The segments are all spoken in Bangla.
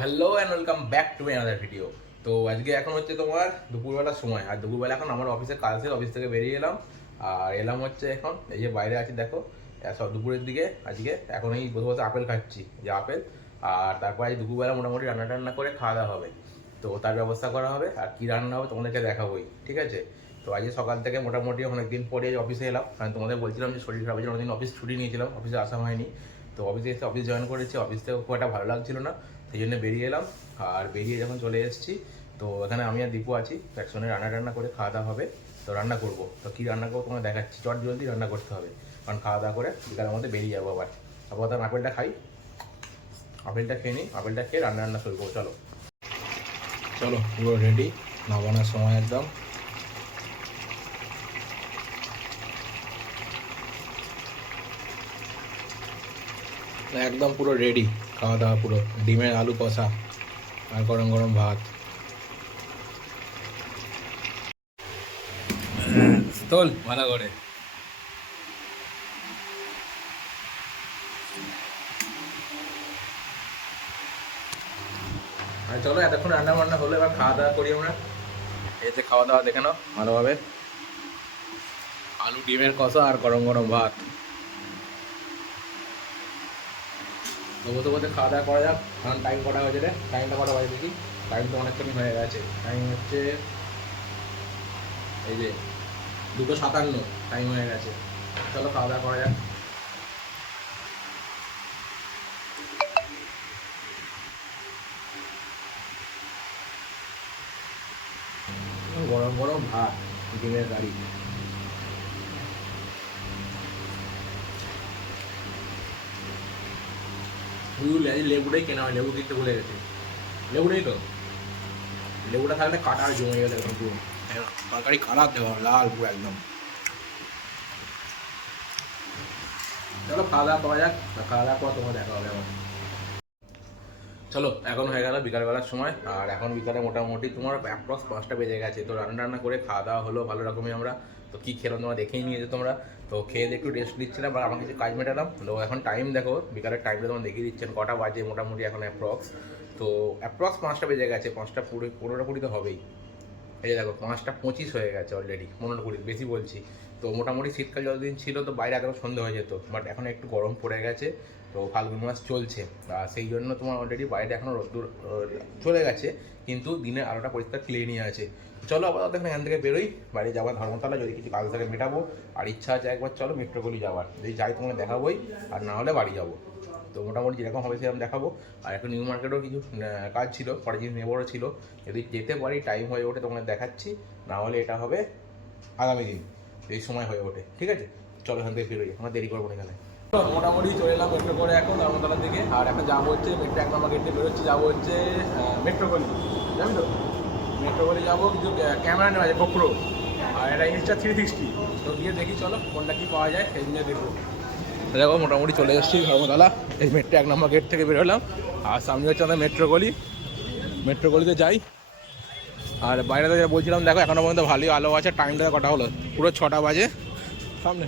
Hello and welcome back to my another video তো আজকে এখন হচ্ছে তোমার দুপুরবেলার সময়। আর দুপুরবেলা এখন আমার অফিসে কাজ শেষ অফিস থেকে বেরিয়ে এলাম। আর এলাম হচ্ছে এখন, এই যে বাইরে আছি, দেখো সব দুপুরের দিকে আজকে। এখন এই বসে বসে আপেল খাচ্ছি যে আপেল। আর তারপর আজ দুপুরবেলা মোটামুটি রান্না টান্না করে খাওয়া দাওয়া হবে। তো তার ব্যবস্থা করা হবে। আর কী রান্না হবে তোমাদেরকে দেখাবোই, ঠিক আছে? তো আজকে সকাল থেকে মোটামুটি অনেকদিন পরে অফিসে এলাম। কারণ তোমাদের বলছিলাম যে শরীর খারাপ হয়েছিল অনেকদিন অফিস ছুটি নিয়েছিলাম অফিসে আসা হয়নি। তো অফিসে এসে অফিস জয়েন করেছি। অফিস থেকে খুব একটা ভালো লাগছিল না। সেই জন্য বেরিয়ে এলাম। আর বেরিয়ে যখন চলে এসেছি, তো এখানে আমি আর দীপু আছি একসঙ্গে রান্না টান্না করে খাওয়া দাওয়া হবে। তো রান্না করব। তো কী রান্না করব তোমার দেখাচ্ছি। চট জলদি রান্না করতে হবে। কারণ খাওয়া দাওয়া করে বিকালের মধ্যে বেরিয়ে যাব আবার। আপাতত আমি আপেলটা খাই। আপেলটা খেয়ে নিই। আপেলটা খেয়ে রান্না রান্না শুরু করব। চলো। চলো, পুরো রেডি নামানোর সময় একদম। একদম পুরো রেডি খাওয়া দাওয়া পুরো। ডিমের আলু কষা আর গরম গরম ভাত। তোল ভালো করে আর চলো এতক্ষণ রান্না বান্না হলো এবার খাওয়া দাওয়া করি আমরা। এতে খাওয়া দাওয়া দেখে নাও ভালোভাবে। আলু ডিমের কষা আর গরম গরম ভাত। তো বোধহয় খাওয়া দাওয়া করা যাক, কারণ টাইম কটা হয়েছে রে? টাইমটা কটা বাজে দেখি? টাইম তো অনেকক্ষণই হয়ে গেছে। টাইম হচ্ছে এই যে দুটো সাতান্ন টাইম হয়ে গেছে। চলো খাওয়া দাওয়া করা যাক। গরম গরম ভাত, ডিমের গাড়ি শুধু লে- লেবুটাই কেনা হয় লেবু কিনতে ভুলে গেছে। লেবুটাই তো। লেবুটা থাকলে কাটা জমে গেলে একদম পুরো। হ্যাঁ, তরকারি খারাপ দেওয়া লাল পুরো একদম। চলো খাওয়া দাওয়া করা যাক। খাওয়া দাওয়া পর তোমার দেখা হবে আমার চলো এখন হয়ে গেল বিকালবেলার সময়। আর এখন বিকালে মোটামুটি তোমার অ্যাপ্রক্স পাঁচটা বেজে গেছে। তো রান্না টান্না করে খাওয়া দাওয়া হলো ভালো রকমই আমরা। তো কী খেলো তোমরা দেখেই নিয়ে নিয়েছো তোমরা। তো খেয়ে একটু রেস্ট নিচ্ছিলাম আর আমাকে কিছু কাজ মেটালাম, তো এখন টাইম দেখো, বিকালের টাইমটা তোমার দেখিয়ে দিচ্ছেন কটা বাজে মোটামুটি এখন অ্যাপ্রক্স তো অ্যাপ্রক্স পাঁচটা বেজে গেছে, পাঁচটা পুরো পনেরো কুড়ি তো হবেই। এই দেখো, পাঁচটা পঁচিশ হয়ে গেছে অলরেডি পনেরো কুড়ি, বেশি বলছি। তো মোটামুটি শীতকাল যতদিন ছিল তো বাইরে এত সন্ধে হয়ে যেত বাট এখন একটু গরম পড়ে গেছে, তো ফাল্গুন মাস চলছে। আর সেই জন্য তোমার অলরেডি বাইরে এখনও রোদ্দুর চলে গেছে, কিন্তু দিনের আলোটা পরিষ্কার ক্লিনই আছে। চলো আপাতত এখন এখান থেকে বেরোই, বাড়ি যাওয়ার ধর্মতলা, যদি কিছু কাজ থাকে মেটাবো, আর ইচ্ছা আছে একবার চলো মেট্রোপলি যাওয়ার। যদি যাই তোমাকে দেখাবোই, আর না হলে বাড়ি যাব। তো মোটামুটি যেরকম হবে সেরকম দেখাবো। আর এখন নিউ মার্কেটেও কিছু কাজ ছিল পরে জিনিস নেবোরও ছিল। যদি যেতে পারি টাইম হয়ে ওঠে তোমাকে দেখাচ্ছি। না হলে এটা হবে আগামী দিন, এই সময় হয়ে ওঠে, ঠিক আছে? চলো এখান থেকে বেরোই আমরা দেরি করব এখানে। মোটামুটি চলে এলাম মেট্রো করে এখন ধর্মতলার থেকে আর এখন যাব হচ্ছে মেট্রো এক নম্বর গেটে বেরোচ্ছি, যাব হচ্ছে মেট্রো গলি জানি তো? মেট্রো গলি যাব কিন্তু ক্যামেরা নেওয়া যায় গোপ্রো আর এটা ইনস্টা থ্রি সিক্সটি তো গিয়ে দেখি, চলো কোনটা কি পাওয়া যায়, সেই নিয়ে দেখব। দেখো, মোটামুটি চলে এসেছি ধর্মতলা। এই মেট্রো এক নম্বর গেট থেকে বেরোলাম। আর সামনে হচ্ছে আমাদের মেট্রো গলি। মেট্রো গলিতে যাই। আর বাইরে থেকে বলছিলাম, দেখো, এখনও পর্যন্ত ভালোই আলো আছে। টাইমটা কটা হলো? পুরো ছটা বাজে। সামনে।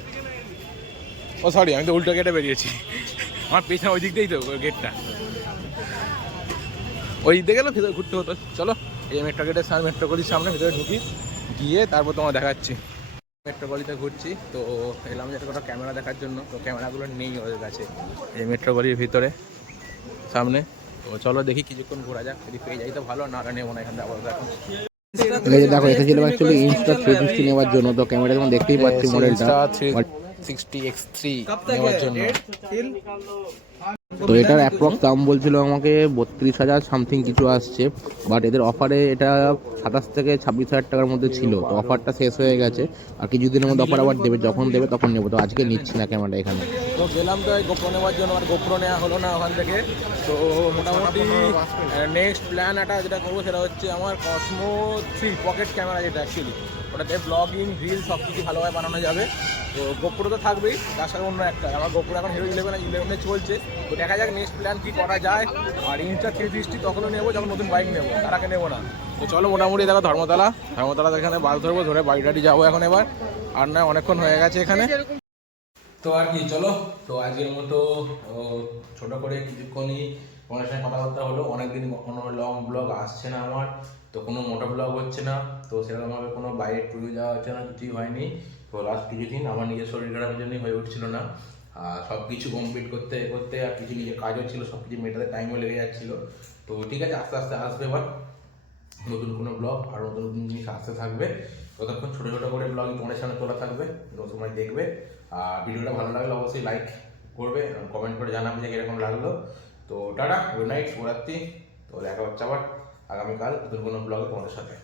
ও সরি আমি তো উল্টো গেটে বেরিয়েছি। আমার পেছনে ওই দিক দিয়েই তো গেটটা ওই দিক গেলে ভেতরে ঘুরতে হতো। চলো, এই মেট্রো গেটের সামনে মেট্রো গলির সামনে ভিতরে ঢুকি। গিয়ে তারপর তোমার দেখাচ্ছি। মেট্রো গলিতে ঘুরছি তো এলাম যে একটা ক্যামেরা দেখার জন্য তো ক্যামেরাগুলো নেই ওদের কাছে এই মেট্রো গলির ভিতরে সামনে তো চলো দেখি কিছুক্ষণ ঘোরা যাক যদি পেয়ে যাই তো ভালো না হলে নেব না এখান থেকে আপাতত এখন। এই যে দেখো অ্যাকচুয়ালি ইনস্টা থ্রি সিক্সটি নেওয়ার জন্য তো ক্যামেরা যেমন দেখতেই পাচ্ছি মডেলটা সিক্সটি এক্স থ্রি নেওয়ার জন্য। তো এটার অ্যাপ্রক্স দাম বলছিল আমাকে বত্রিশ হাজার সামথিং কিছু আসছে বাট এদের অফারে এটা সাতাশ থেকে ছাব্বিশ হাজার টাকার মধ্যে ছিল। তো অফারটা শেষ হয়ে গেছে, আর কিছুদিনের মধ্যে অফার আবার দেবে, যখন দেবে তখন নেব। তো আজকে নিচ্ছি না ক্যামেরাটা এখানে। তো গেলাম তো গোপ্রো নেওয়ার জন্য, আর গোপ্রো নেওয়া হলো না ওখান থেকে। তো মোটামুটি নেক্সট প্ল্যান একটা যেটা করব সেটা হচ্ছে আমার কসমো থ্রি পকেট ক্যামেরা যেটা অ্যাকচুয়ালি ওটাতে ব্লগিং রিল সব কিছু ভালোভাবে বানানো যাবে। তো গোপ্রো তো থাকবেই, তার সাথে অন্য একটা। আমার গোপ্রো এখন হিরো ইলেভেন ইলেভেনে চলছে। তো দেখা যাক নেক্সট প্ল্যান কী করা যায়। আর ইনস্টা থ্রি সিক্সটি তখনও নেব, যখন নতুন বাইক নেব। তার আগে নেব না। তো চলো মোটামুটি দেখো ধর্মতলা। ধর্মতলা এখানে বাস ধরবো, ধরে বাড়ি টাড়ি যাব এখন এবার। আর না, অনেকক্ষণ হয়ে গেছে এখানে। তো আর কি, চলো। তো আজকের মতো ছোট করে কিছুক্ষণই তোমাদের সঙ্গে কথাবার্তা হলো। অনেকদিন কোনো লং ব্লগ আসছে না আমার। তো কোনো মোটো ব্লগ হচ্ছে না। তো সেরকমভাবে কোনো বাইরে ট্যুরে যাওয়া হচ্ছে না, কিছুই হয়নি। তো লাস্ট কিছুদিন আমার নিজের শরীর খারাপের জন্যই হয়ে উঠছিল না। আর সব কিছু কমপ্লিট করতে করতে আর কিছু কিছু কাজও ছিল সব কিছু মেটাতে টাইমও লেগে যাচ্ছিল। তো ঠিক আছে, আস্তে আস্তে আসবে এবার। নতুন কোনো ব্লগ আর নতুন নতুন জিনিস আসতে থাকবে। ততক্ষণ ছোটো ছোটো করে ব্লগই তোমাদের সামনে তোলা থাকবে সময় দেখবে। আর ভিডিওটা ভালো লাগলে অবশ্যই লাইক করবে কমেন্ট করে জানাবে যে কীরকম লাগল। তো টাটা গুড নাইট শুভরাত্রি। তো দেখা হচ্ছে আবার আগামীকাল নতুন কোনো ব্লগে তোমাদের সাথে।